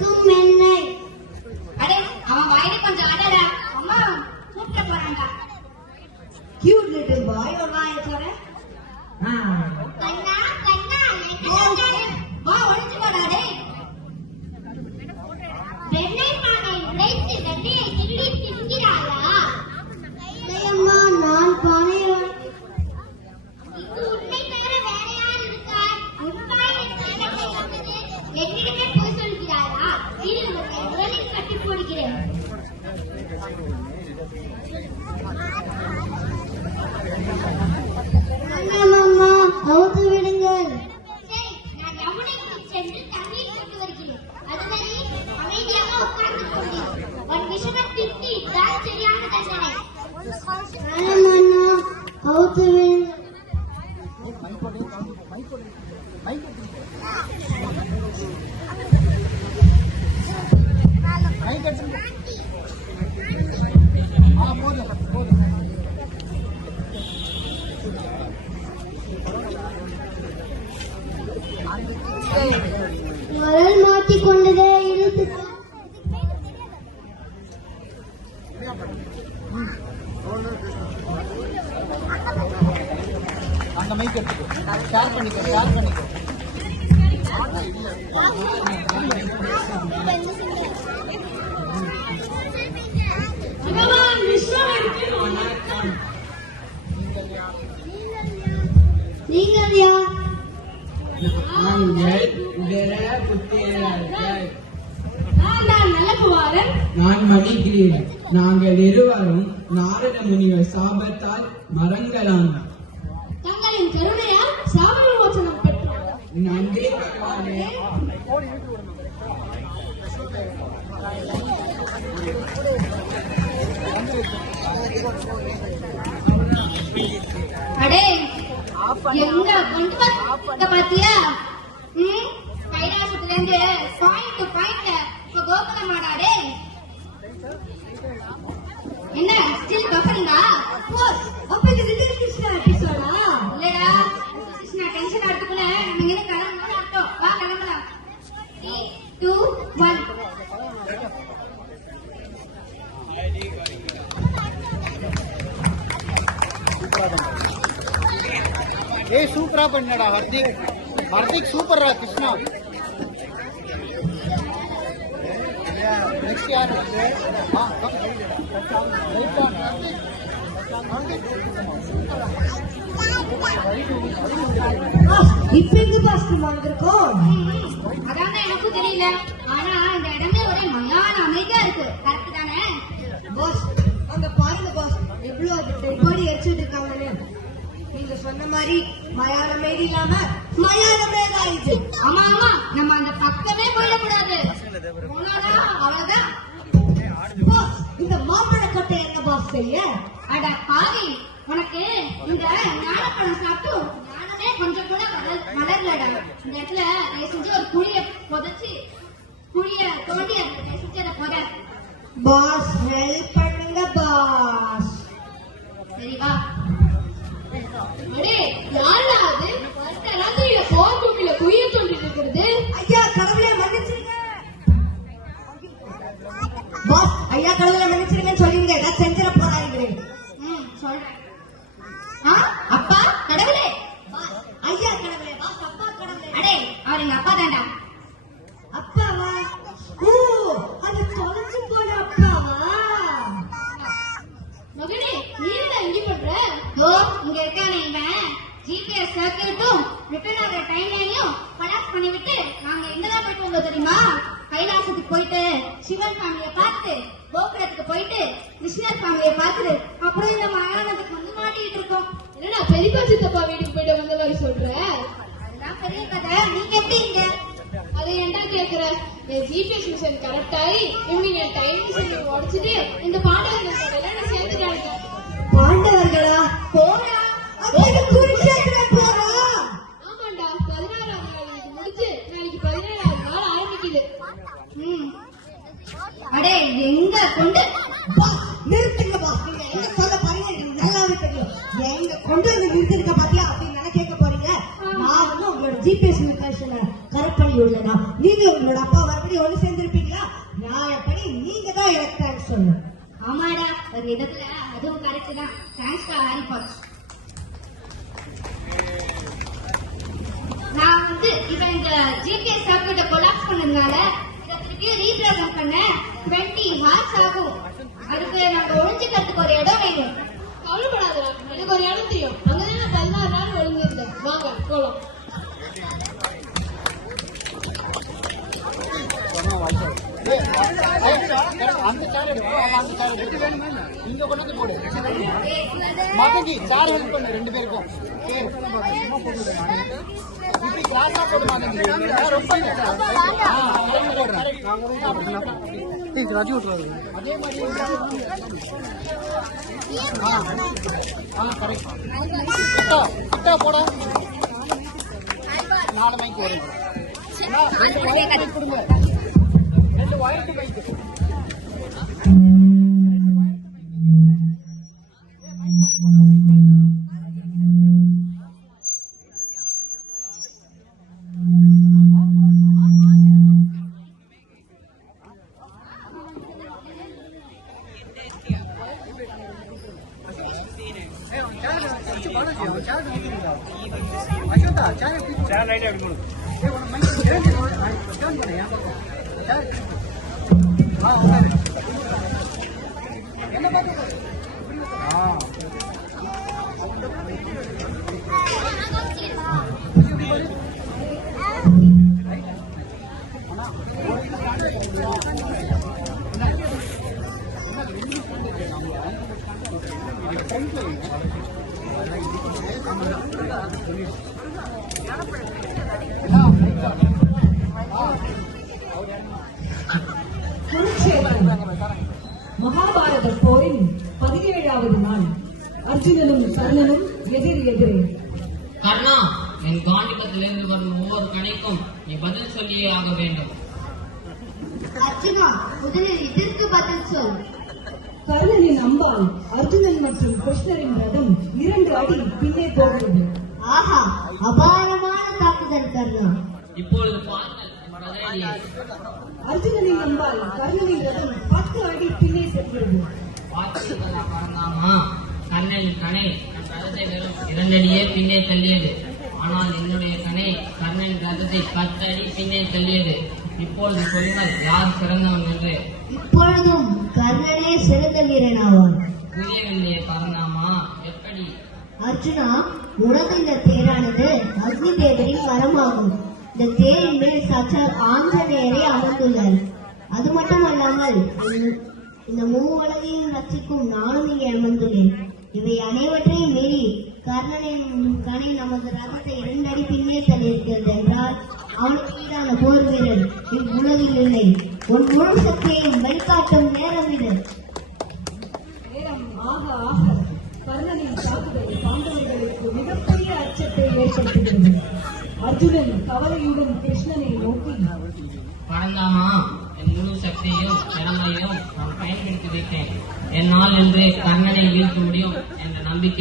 மணக்கும் எண்ணெய். அடே அவன் வாயில கொஞ்சம் அடடா. அம்மா கூப்பிட போறாங்க. Cute little boy, ஒரு வாயை தர. கண்ணா கண்ணா வா ஒளிச்சு வாடா டேய். வெண்ணெய் பானை உடைத்து வெண்ணெயை திருடி தின்கிறாயா? இல்லையம்மா, நான் பானையை இது உன்னை தவிர வேற யார் இருக்கார்? உன்பாய் என் சேனத்தை வந்தது என்னிடமே போய் சொல்கிறாயா? இது உன்னை முதலில் கட்டி போடுகிறேன். அண்ணாமம்மா, அவுத்து விடுங்கள். சரி, நான் யமுனைக்கு சென்று தண்ணீர் கொண்டு வருகிறேன். அதுவரை அமைதியாக உட்கார்ந்து கொண்டு உன் விஷமம் திருத்தி தான் சரியான தண்டனை. அண்ணாமண்ணா, அவுத்து விடுங்கள். மரல் மாட்டிக்கொண்டதே இழுத்து அந்த மைக் எடுத்துக்கோ, ஷேர் பண்ணிக்கோ. பகவான் விஸ்வனுக்கு வணக்கம். நீங்கள் யார்? நான் நல்லகுமாரன். நான் மணிகிரீவன். நாங்கள் இருவரும் நாரத முனிவர் சாபத்தால் மரங்களாம். தங்களின் கருணையால் சாப விமோசனம் பெற்றோம். நன்றி பகவானே. அடே எங்க கொண்டு வந்த பாத்தியா? கைலாசத்துல இருந்து பாயிண்ட் டு பாயிண்ட் இப்ப கோகுலம் ஆடாடே. என்ன ஸ்டில் பஃபரிங்கா? போஸ் அப்ப இது லிட்டில் கிருஷ்ணா எபிசோடா? இல்லடா, கிருஷ்ணா டென்ஷன் ஆடுறதுக்குள்ள நம்ம இங்க கிளம்பணும் அர்த்தம். வா கிளம்பலாம். 3 2 1. ஏய் சூப்பரா பண்ணடா வர்த்திக் சூப்பர்ரா கிருஷ்ணா. நெக்ஸ்ட் யார் வந்து இப்ப எங்க பாஸ்ட் வந்திருக்கோம்? அதான் எனக்கும் தெரியல. ஆனா இந்த இடமே ஒரே மயான அமைதியா இருக்கு. கரெக்ட் தானே பாஸ்? அங்க பாருங்க பாஸ், எவ்வளவு டெய்பாடி எரிச்சுட்டு இருக்காங்கன்னு. நீங்க சொன்ன மாதிரி மயான மேடு இல்லாம மயான மேடு ஆயிடுச்சு. ஆமா ஆமா, நம்ம அந்த பக்கமே போயிடக்கூடாது. போனாதான் அவ்வளவுதான். பாஸ், இந்த மாம்பழ கொட்டை என்ன பாஸ் செய்ய? அட பாவி, உனக்கு இந்த ஞானப்பழம் சாப்பிட்டு ஞானமே கொஞ்சம் கூட வளரலடா. இந்த இடத்துல தயவு செஞ்சு ஒரு குழிய புதைச்சு குழிய தோண்டி அந்த தயவு செஞ்சு அதை புதை. பாஸ் ஹெல்ப் பண்ணுங்க பாஸ். சரி வா. அடே யாரா அது? அந்த ராத்திரியில போர் கும்பில குழிய தோண்டிட்டு இருக்கிறது. ஐயா கடவுளே மன்னிச்சிருங்க பாஸ். ஐயா கடவுளே மன்னிச்சிருங்கன்னு சொல்லிருங்க, ஏதாவது செஞ்சிட போறாங்களே. சொல்றேன். அப்பா கடவுளே. ஐயா கடவுளே பாஸ். அப்பா கடவுளே. அடே அவர் எங்க அப்பா தாண்டா. அப்பாவா? ஓ, அது தொலைஞ்சு போன அப்பாவா? மகனே நீ என்ன இங்க பண்ற? ஓ இங்க இருக்கானே இவன் ஜிபிஎஸ் சர்க்கியூட்டும் ரிட்டர்ன் ஆகிற டைம் லைனையும் கொலாப்ஸ் பண்ணிவிட்டு நாங்க எங்கதான் போயிட்டு வந்தோம் தெரியுமா? கைலாசத்துக்கு போயிட்டு சிவன் ஃபேமிலியை பார்த்து, கோபுரத்துக்கு போயிட்டு கிருஷ்ணர் ஃபேமிலியை பார்த்துட்டு அப்புறம் இந்த மயானத்துக்கு வந்து மாட்டிட்டு இருக்கோம். என்னடா பெரியப்பா சித்தப்பா வீட்டுக்கு போயிட்டு வந்த மாதிரி சொல்ற? அதுதான் பெரிய கதை. நீங்க எப்படி இங்க? அதை ஏன்டா கேக்குற? என் ஜிபிஎஸ் மிஷன் கரெக்ட் ஆகி இவங்க என் டைம் மிஷன் உடச்சிட்டு இந்த பாண்டவர்கள் கடையில நான் சேர்த்துட்டாங்க. பாண்டவர்களா? போறா குருஷேத்திரம் போறா? ஆமாண்டா, 16ஆவது நாள் முடிச்சு நாளைக்கு 17ஆவது நாள் ஆரம்பிக்குது. அடே எங்க கொண்டு நிறுத்துங்க பாஸ். நீங்க என்ன சொல்ல பாருங்க, எனக்கு நல்லாவே தெரியும். எங்க கொண்டு வந்து நிறுத்திருக்க பாத்தியா அப்படின்னு கேட்க போறீங்க. நான் வந்து உங்களோட ஜிபிஎஸ் லொகேஷனை கரெக்ட் பண்ணி உள்ளதா? நீங்க உங்களோட அப்பா மறுபடியும் ஒண்ணு சேர்ந்திருப்பீங்களா? நியாயப்படி நீங்க தான் எனக்கு தேங்க்ஸ் சொல்லணும். ஆமாடா, ஒரு விதத்துல அதுவும் கரெக்ட் தான். Thanks Harry Potter. நான் இப்ப இந்த ஜிபிஎஸ் சர்க்யூட்டை கொலாப்ஸ் பண்ணதுனால இதை திருப்பி ரீப்ரசன்ட் பண்ண 20 hours ஆகும். அதுக்கு நாங்க ஒழிஞ்சுக்கிறதுக்கு ஒரு இடம் வேணும். கவலைப்படாதடா, எனக்கு ஒரு இடம் தெரியும். அங்கதான் நான் 16 நாள் ஒழுங்கிருந்தேன். வாங்க போலாம். அந்த சேர் எடுத்து அந்த சேர் எடுத்து இங்க கொண்டு வந்து போடு. மகஜி சேர் ஹெல்ப் பண்ணு ரெண்டு பேருக்கும். இப்படி கிளாஸா போடு மகஜி. ரொம்ப அதே மாதிரி கரெக்ட் கிட்டா போட 4 மைக்கு வரும். 2 மைக் கொடுங்க. 2 வயருக்கு மைக்கு. மகாபாரத போரின் 17வது நாள். அர்ஜுனனும் கர்ணனும் எதிர் எதிரே. கர்ணா, என் காண்டிபத்திலிருந்து வரும் ஒவ்வொரு கணைக்கும் நீ பதில் சொல்லியே ஆக வேண்டும். அர்ஜுனா, முதலில் இதற்கு பதில் சொல். கர்ணனின் அம்பால் அர்ஜுனன் மற்றும் கிருஷ்ணரின் ரதம் 2 அடி பின்னே போகிறது. ஆஹா, அபாரமான தாக்குதல் கர்ணா. இப்பொழுது பாருங்கள் என் பதிலடியை. அர்ஜுனனின் அம்பால் கர்ணனின் ரதம் 10 அடி பின்னே செல்கிறது. பார்த்தீர்களா பரந்தாமா, கர்ணனின் கணை என் ரதத்தை வெறும் 2 அடியே பின்னே தள்ளியது. ஆனால் என்னுடைய கணை கர்ணனின் ரதத்தை 10 அடி பின்னே தள்ளியது. இப்பொழுது சொல்லுங்கள், யார் சிறந்தவன் என்று. இப்பொழுதும் கர்ணனே சிறந்த வீரனாவான். புரியவில்லையே பரந்தாமா, எப்படி? அர்ஜுனா, உனது இந்த தேரானது அக்னி தேவரின் வரமாகும். இந்த தேரின் மேல் சாட்சாத் ஆஞ்சநேயரே அமர்ந்துள்ளார். அது மட்டுமல்லாமல் இந்த மூவுலகையும் ரட்சிக்கும் நானும் இங்கே அமர்ந்துள்ளேன். இவை அனைவற்றையும் மீறி கர்ணனின் கணை நமது ரதத்தை 2 அடி பின்னே தள்ளியிருக்கிறது என்றால் அவனுக்கு ஈடான போர் வீரன் இவ்வுலகில் இல்லை. உன் முழு சக்தியையும் வெளிக்காட்டும் நேரம் இது. நேரம் ஆக ஆக கர்ணனின் தாக்குதல் பாண்டவர்களுக்கு மிகப்பெரிய அச்சத்தை ஏற்படுத்துகிறது. அர்ஜுனன் கவலையுடன் கிருஷ்ணனை நோக்கி, பரந்தாமா, என் முழு சக்தியையும் திறமையையும் நான் பயன்படுத்தி வைத்தேன். என்னால் என்று கர்ணனை வீழ்த்த முடியும் என்ற நம்பிக்கை